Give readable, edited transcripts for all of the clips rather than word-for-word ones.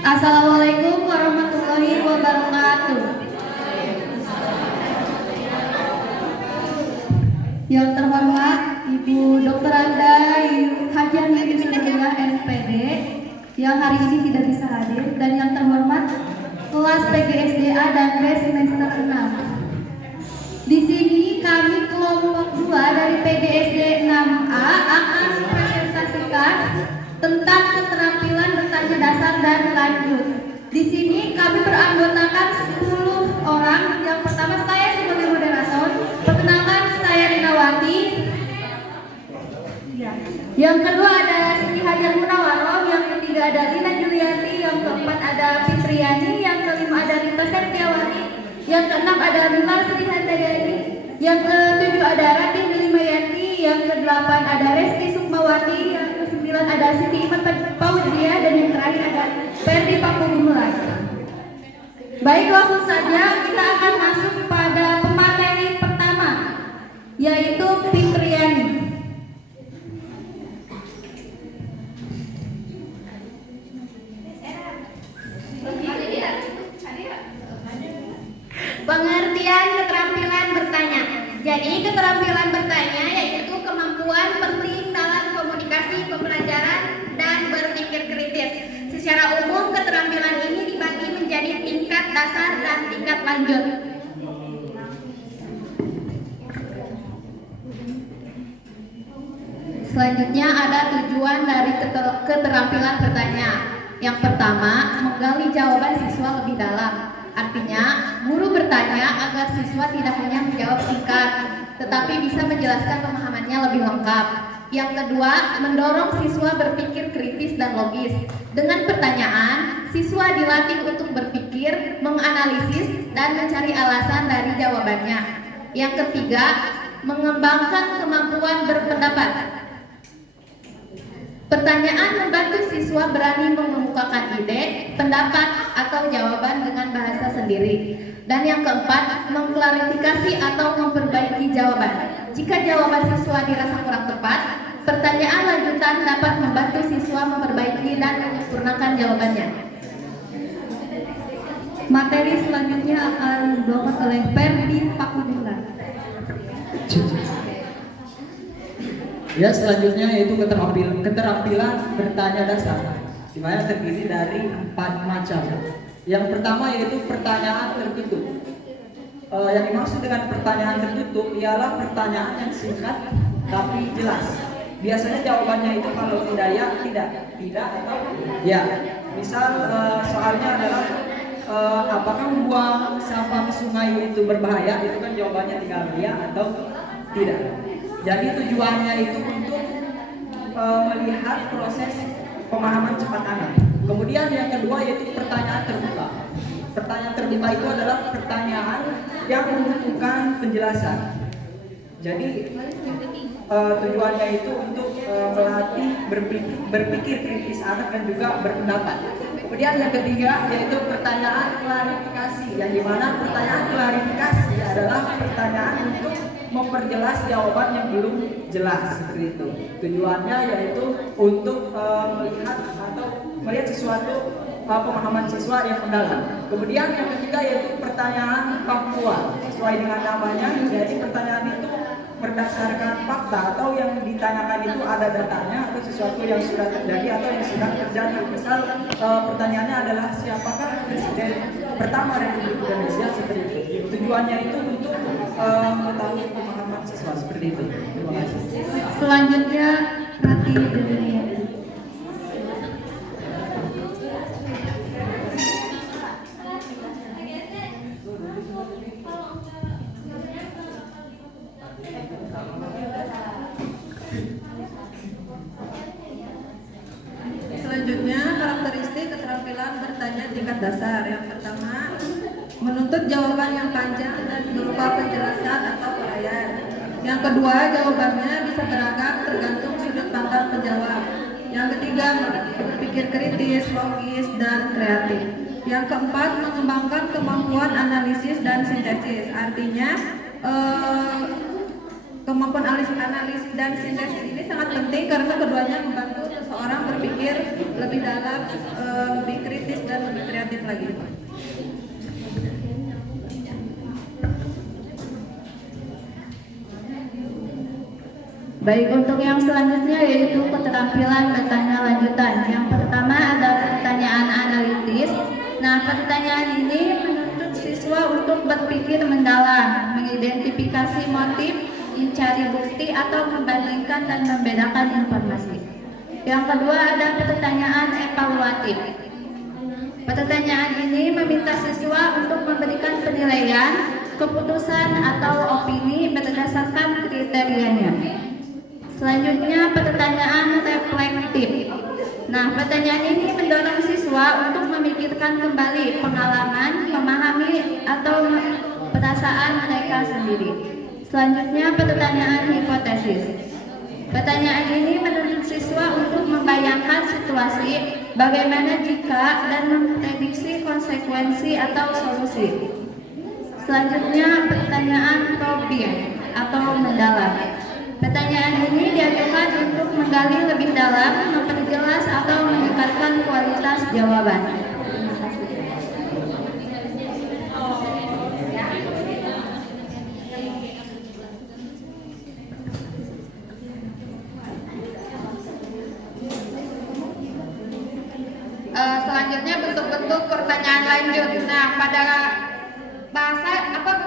Assalamualaikum warahmatullahi wabarakatuh. Yang terhormat Ibu Dr. Anda Hajian Yudi Surya NPD yang hari ini tidak bisa hadir, dan yang terhormat kelas PGSDA dan B semester 6. Di sini kami kelompok 2 dari PGSD 6A akan mempresentasikan tentang keterampilan bertanya dasar dan lanjut. Di sini kami beranggotakan 10 orang. Yang pertama saya sebagai moderator. Perkenalkan, saya Rinawati. Yang kedua ada Siti Hajar Munawaroh. Yang ketiga ada Lina Juliati. Yang keempat ada Fitriani. Yang kelima ada Rita Septiawati. Yang keenam ada Mila Sri Handayani. Yang ketujuh ada Radin Dilimayanti. Yang kedelapan ada Resti Sukmawati. Yang kesembilan ada Siti Iman Pauzia. Dan yang terakhir ada Ferdi Pakumurai. Baik, langsung saja kita akan masuk pada pemateri pertama, yaitu Fitriani. Pengertian keterampilan bertanya. Jadi keterampilan bertanya yaitu kemampuan penting dalam komunikasi, pembelajaran, dan berpikir kritis. Secara umum keterampilan ini dibagi menjadi tingkat dasar dan tingkat lanjut. Selanjutnya ada tujuan dari keterampilan bertanya. Yang pertama, menggali jawaban siswa lebih dalam. Artinya, guru bertanya agar siswa tidak hanya menjawab singkat, tetapi bisa menjelaskan pemahamannya lebih lengkap. Yang kedua, mendorong siswa berpikir kritis dan logis. Dengan pertanyaan, siswa dilatih untuk berpikir, menganalisis, dan mencari alasan dari jawabannya. Yang ketiga, mengembangkan kemampuan berpendapat. Pertanyaan membantu siswa berani mengemukakan ide, pendapat, atau jawaban dengan bahasa sendiri. Dan yang keempat, mengklarifikasi atau memperbaiki jawaban. Jika jawaban siswa dirasa kurang tepat, pertanyaan lanjutan dapat membantu siswa memperbaiki dan menyempurnakan jawabannya. Materi selanjutnya akan dibawakan oleh Ferdi Pakumurai. Ya, selanjutnya yaitu keterampilan bertanya dasar, di mana terdiri dari 4 macam. Yang pertama yaitu pertanyaan tertutup. Yang dimaksud dengan pertanyaan tertutup ialah pertanyaan yang singkat tapi jelas. Biasanya jawabannya itu kalau tidak ya tidak atau ya. Misal soalnya adalah apakah membuang sampah ke sungai itu berbahaya? Itu kan jawabannya tinggal ya atau tidak. Jadi tujuannya itu untuk melihat proses pemahaman cepat anak. Kemudian yang kedua yaitu pertanyaan terbuka. Pertanyaan terbuka itu adalah pertanyaan yang membutuhkan penjelasan. Jadi tujuannya itu untuk melatih berpikir kritis anak dan juga berpendapat. Kemudian yang ketiga yaitu pertanyaan klarifikasi, yang dimana pertanyaan klarifikasi adalah pertanyaan untuk memperjelas jawaban yang belum jelas, seperti itu. Tujuannya yaitu untuk melihat sesuatu pemahaman siswa yang mendalam. Kemudian yang ketiga yaitu pertanyaan faktual, sesuai dengan namanya. Jadi pertanyaan itu berdasarkan fakta atau yang ditanyakan itu ada datanya atau sesuatu yang sudah terjadi atau yang sedang terjadi. Misal pertanyaannya adalah siapakah presiden pertama Republik Indonesia, seperti itu. Tujuannya itu untuk mengetahui pemahaman siswa, seperti itu. Terima kasih. Selanjutnya Rati Diliani. Selanjutnya, karakteristik keterampilan bertanya tingkat dasar. Yang pertama, menuntut jawaban yang panjang dan berupa penjelasan atau uraian. Yang kedua, jawabannya bisa beragam tergantung sudut pandang penjawab. Yang ketiga, berpikir kritis, logis, dan kreatif. Yang keempat, mengembangkan kemampuan analisis dan sintesis. Artinya, kemampuan analisis dan sintesis ini sangat penting karena keduanya membantu seseorang berpikir lebih dalam, lebih kritis dan Baik, untuk yang selanjutnya yaitu keterampilan bertanya lanjutan. Yang pertama ada pertanyaan analitis. Nah, pertanyaan ini menuntut siswa untuk berpikir mendalam, mengidentifikasi motif, mencari bukti atau membandingkan dan membedakan informasi. Yang kedua ada pertanyaan evaluatif. Pertanyaan ini meminta siswa untuk memberikan penilaian, keputusan atau opini berdasarkan kriterianya. Selanjutnya pertanyaan reflektif. Nah, pertanyaan ini mendorong siswa untuk memikirkan kembali pengalaman, memahami atau perasaan mereka sendiri. Selanjutnya pertanyaan hipotesis. Pertanyaan ini menuntut siswa untuk membayangkan situasi bagaimana jika dan memprediksi konsekuensi atau solusi. Selanjutnya pertanyaan probing atau mendalam. Pertanyaan ini diajukan untuk menggali lebih dalam, memperjelas atau meningkatkan kualitas jawaban. Terima kasih. Selanjutnya bentuk-bentuk pertanyaan lanjut. Nah, pada bahasa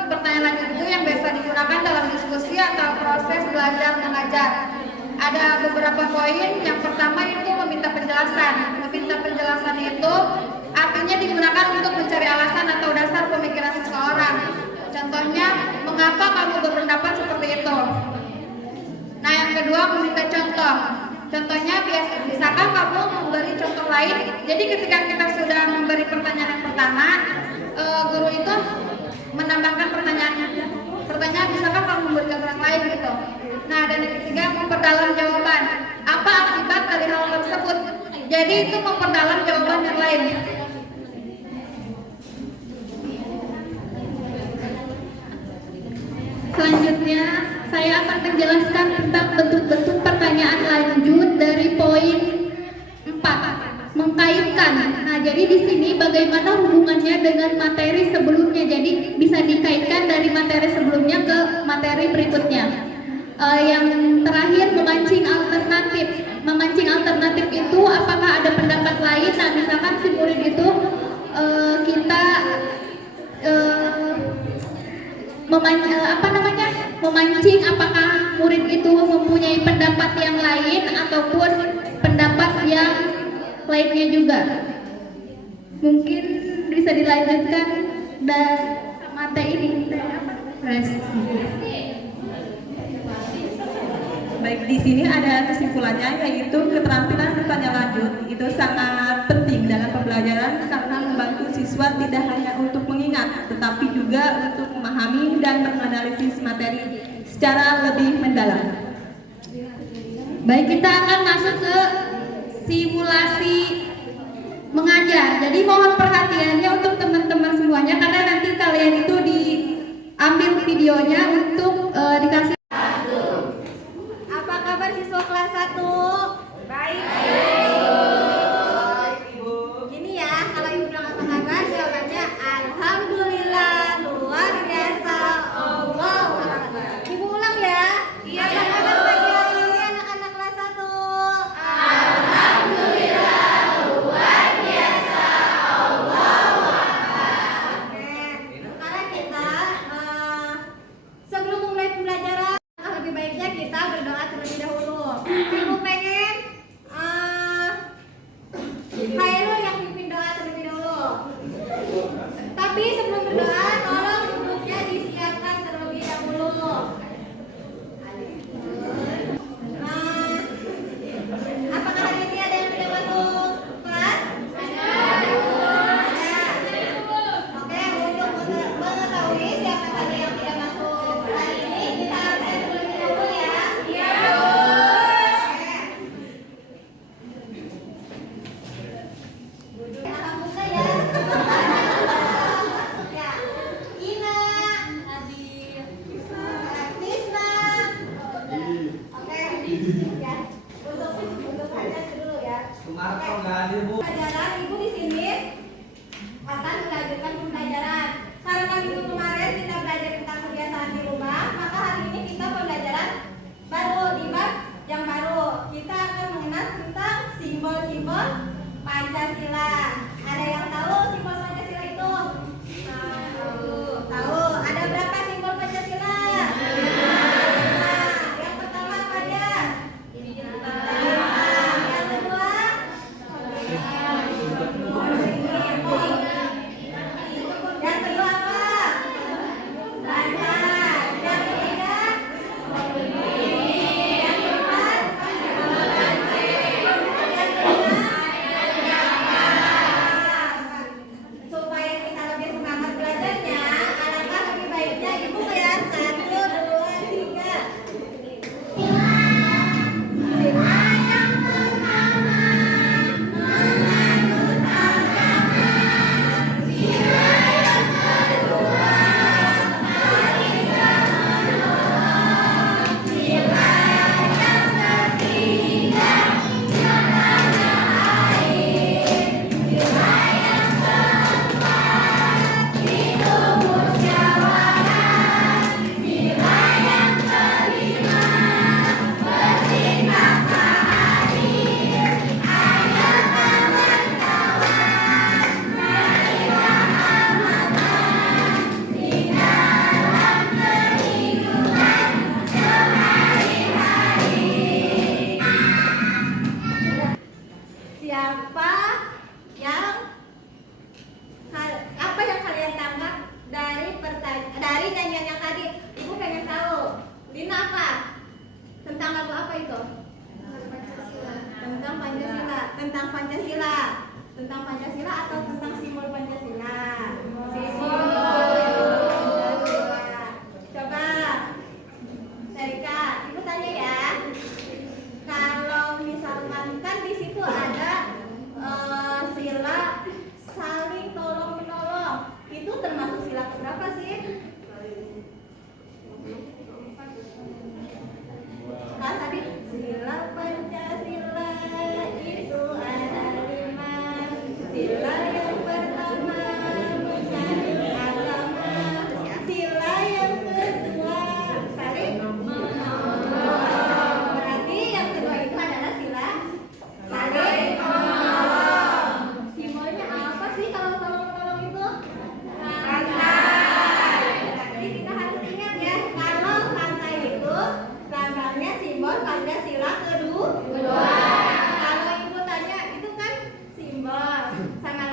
pertanyaan lanjut itu yang biasa digunakan dalam diskusi atau proses belajar mengajar. Ada beberapa poin. Yang pertama itu meminta penjelasan. Meminta penjelasan itu artinya digunakan untuk mencari alasan atau dasar pemikiran seseorang. Contohnya, mengapa kamu berpendapat seperti itu? Nah, yang kedua meminta contoh. Contohnya, bisakah kamu memberi contoh lain? Jadi ketika kita sudah memberi pertanyaan yang pertama, guru itu menambahkan pertanyaan, bisakah kamu memberi contoh yang lain gitu. Nah, dan yang ketiga memperdalam jawaban. Apa akibat dari hal tersebut? Jadi itu memperdalam jawaban yang lain. Selanjutnya, saya akan menjelaskan tentang bentuk-bentuk pertanyaan lanjut dari poin 4, mengkaitkan. Nah, jadi di sini bagaimana hubungannya dengan materi sebelumnya. Jadi bisa dikaitkan dari materi sebelumnya ke materi berikutnya. Yang terakhir memancing alternatif. Memancing alternatif itu apakah ada pendapat lain? Nah, misalkan si murid itu kita memancing apakah murid itu mempunyai pendapat yang lain ataupun pendapat yang lainnya juga. Mungkin bisa dilanjutkan dan materi ini. Baik, di sini ada kesimpulannya, yaitu keterampilan bertanya lanjut itu sangat penting dalam pembelajaran karena membantu siswa tidak hanya untuk mengingat, tetapi juga untuk memahami dan menganalisis materi secara lebih mendalam. Baik, kita akan masuk ke simulasi mengajar. Jadi mohon perhatiannya untuk teman-teman semuanya karena nanti kalian itu diambil videonya untuk dikasih. Apa kabar siswa kelas 1? Baik. Gini ya, kalau ibu bilang apa kabar, jawabannya alhamdulillah, luar biasa, Allahu Akbar. Ibu ulang ya. Iya. Apa kabar pagi hari ini anak-anak kelas 1? Alhamdulillah, luar biasa, Allahu Akbar. Oke. Sekarang kita sebelum memulai pembelajaran Pancasila. Ada yang tahu simbol Pancasila itu? Tahu. Ada berapa simbol Pancasila? Yang pertama apa aja? Yang kedua? Yang kedua apa? Bantang. Yang ketiga? Yang keempat? Supaya kita lebih semangat belajarnya, alangkah lebih baiknya ibu ya 1, 2, 3. Sila yang pertama menganut agama. Sila yang kedua saling menolong. Sila yang ketiga jalannya air. Sila yang keempat hidup musyawarah. Sila yang kelima bersikap adil. Ayo kawan-kawan, marilah amalkan di dalam kehidupan sehari-hari. Siapa yang apa yang kalian tangkap dari nyanyian yang tadi? Ibu pengen tahu. Lina apa? Tentang lagu apa itu? Tentang Pancasila. Tentang Pancasila. Tentang Pancasila atau tentang simbol Pancasila? Simbol Pancasila. Coba Serika, ibu tanya ya. Kalau misalkan kan di situ ada sila saling tolong menolong, itu termasuk sila keberapa sih? Kan tadi sila Pancasila itu ada 5. Sila yang pertama menganut agama. Sila yang kedua saling menolong. Berarti yang kedua itu adalah sila saling menolong. Simbolnya apa sih kalau tolong menolong itu? Rantai. Berarti kita harus ingat ya, kalau rantai itu lambangnya simbol Pancasila kedua. Kalau ibu tanya itu kan simbol sama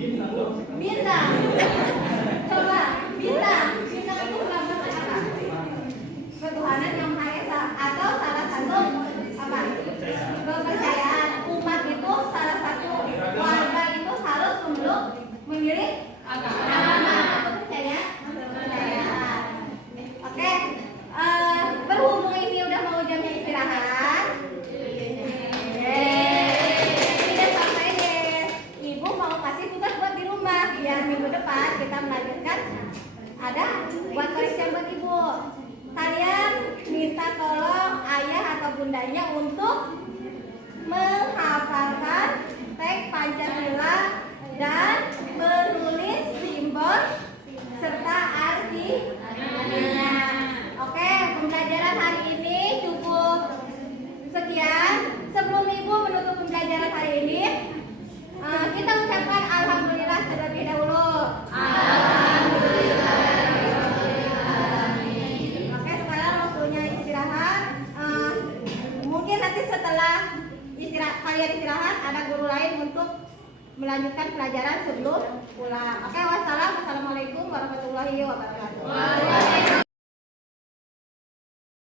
Bintang. Coba, bintang. Bintang itu melambangkan apa? Ketuhanan yang Maha Esa atau salah satu apa? Kepercayaan. Umat itu salah satu warga itu harus memeluk memilih agama atau kepercayaan. Oke, berhubung ini udah mau jamnya istirahat. Tidak sampai deh. Ibu mau kasih tugas buat di rumah biar minggu depan kita melanjutkan. Ada buat koreksi buat ibu. Kalian minta tolong ayah atau bundanya untuk menghafalkan teks Pancasila dan menulis simbol serta artinya. Oke, pembelajaran hari ini cukup sekian. Sebelum ibu menutup pembelajaran hari ini, kita ucapkan alhamdulillah terlebih dahulu. Alhamdulillah. Oke, sekarang waktunya istirahat. Mungkin nanti setelah kalian istirahat ada guru lain untuk melanjutkan pelajaran sebelum pulang. Oke, wassalamualaikum warahmatullahi wabarakatuh.